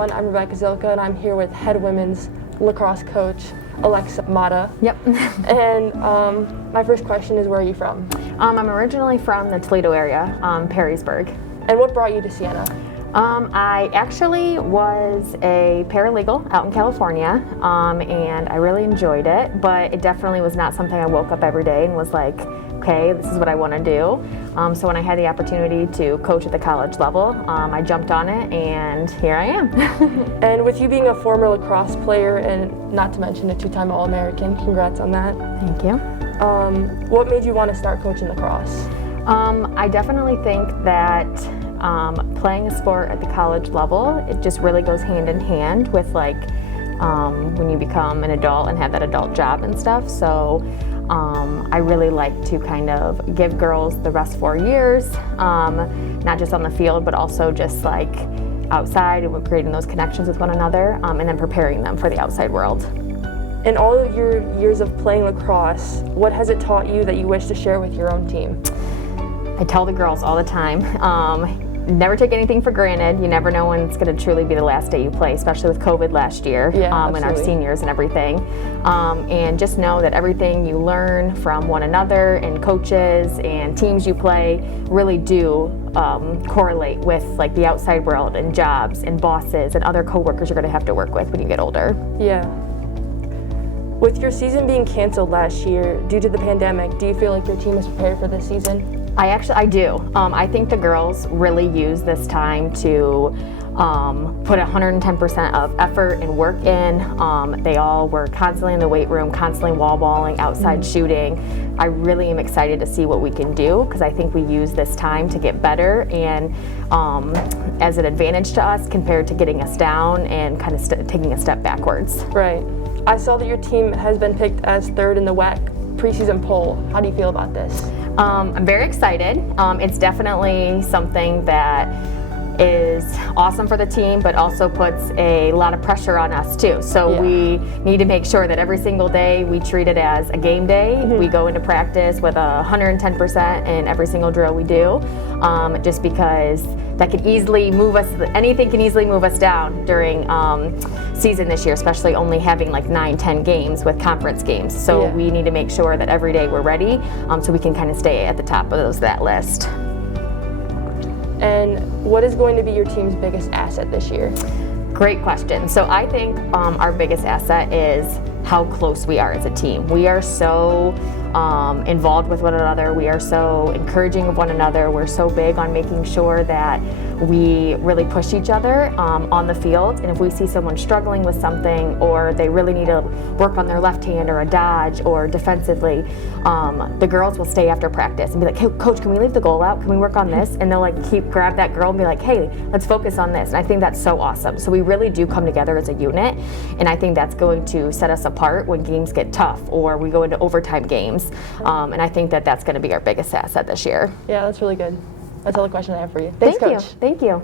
everyone. I'm Rebecca Zilka, and I'm here with head women's lacrosse coach, Matta. Yep. And my first question is, where are you from? I'm originally from the Toledo area, Perrysburg. And what brought you to Siena? I actually was a paralegal out in California, and I really enjoyed it, but it definitely was not something I woke up every day and was like, okay, this is what I want to do. So when I had the opportunity to coach at the college level, I jumped on it, and here I am. And with you being a former lacrosse player, and not to mention a two-time All-American, congrats on that. Thank you. What made you want to start coaching lacrosse? I definitely think that playing a sport at the college level, it just really goes hand in hand with when you become an adult and have that adult job and stuff. So I really like to kind of give girls the rest 4 years, not just on the field, but also just outside, and we're creating those connections with one another, and then preparing them for the outside world. In all of your years of playing lacrosse, what has it taught you that you wish to share with your own team? I tell the girls all the time, never take anything for granted. You never know when it's going to truly be the last day you play, especially with COVID last year, and our seniors and everything. And just know that everything you learn from one another and coaches and teams you play really do correlate with the outside world and jobs and bosses and other coworkers you're going to have to work with when you get older. Yeah. With your season being canceled last year due to the pandemic, do you feel like your team is prepared for this season? I do. I think the girls really use this time to put 110% of effort and work in. They all were constantly in the weight room, constantly wall balling, outside shooting. I really am excited to see what we can do, because I think we use this time to get better and as an advantage to us compared to getting us down and kind of taking a step backwards. Right. I saw that your team has been picked as third in the WAC preseason poll. How do you feel about this? I'm very excited. It's definitely something that is awesome for the team, but also puts a lot of pressure on us too. So we need to make sure that every single day we treat it as a game day. We go into practice with 110% in every single drill we do, just because that could easily move us, anything can easily move us down during season this year, especially only having 9-10 games with conference games. So we need to make sure that every day we're ready, so we can kind of stay at the top of that list. And what is going to be your team's biggest asset this year? Great question. So I think our biggest asset is how close we are as a team. We are so involved with one another. We are so encouraging of one another. We're so big on making sure that we really push each other on the field. And if we see someone struggling with something, or they really need to work on their left hand or a dodge or defensively, the girls will stay after practice and be like, hey, coach, can we leave the goal out? Can we work on this? And they'll grab that girl and be like, hey, let's focus on this. And I think that's so awesome. So we really do come together as a unit. And I think that's going to set us apart when games get tough or we go into overtime games. And I think that that's going to be our biggest asset this year. Yeah, that's really good. That's all the question I have for you. Thanks, Coach. Thank you.